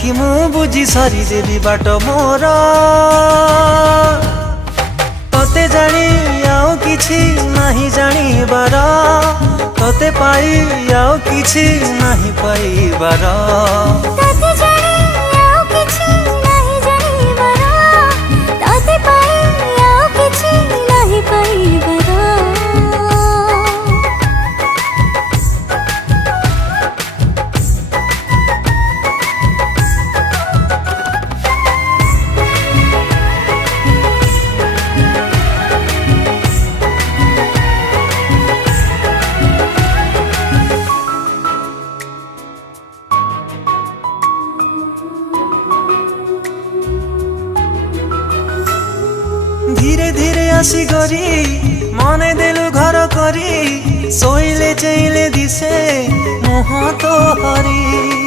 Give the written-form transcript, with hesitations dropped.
आखि मु बुझी सारी देवी बाट मोर तोते जानी आउ किछि नाही जानिबार तोते पाई आउ किछि नाही पाइबार धीरे धीरे आसी गरी मने देलु घर करी सोइले चैले दिसे मुह तो हरी।